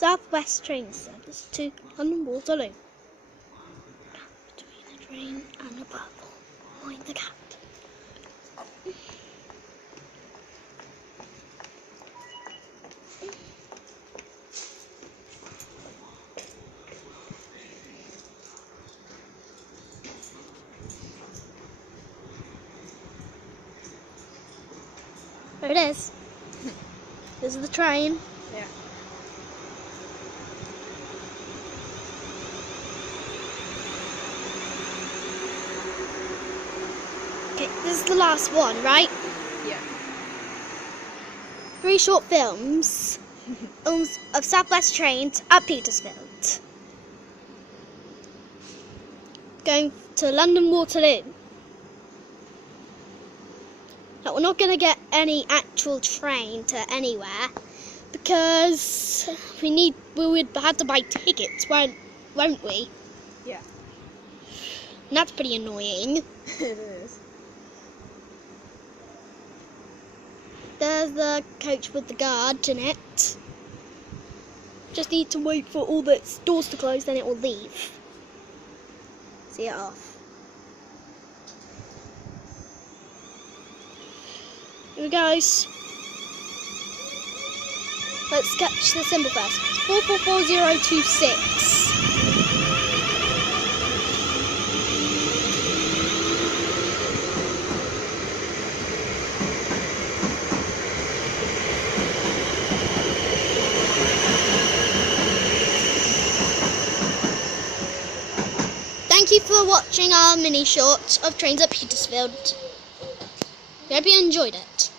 Southwest train service to London Waterloo. Between the train and the platform, behind the cat. There it is. This is the train. Yeah. Okay, this is the last one, right? Yeah. 3 short films of Southwest trains at Petersfield. Going to London Waterloo. Now, we're not going to get any actual train to anywhere because we would have to buy tickets, won't we? Yeah. And that's pretty annoying. It is. There's the coach with the guard in it. Just need to wait for all the doors to close, then it will leave. See it off. Here we goes. Let's sketch the symbol first. 444026. Thank you for watching our mini short of trains at Petersfield. I hope you enjoyed it.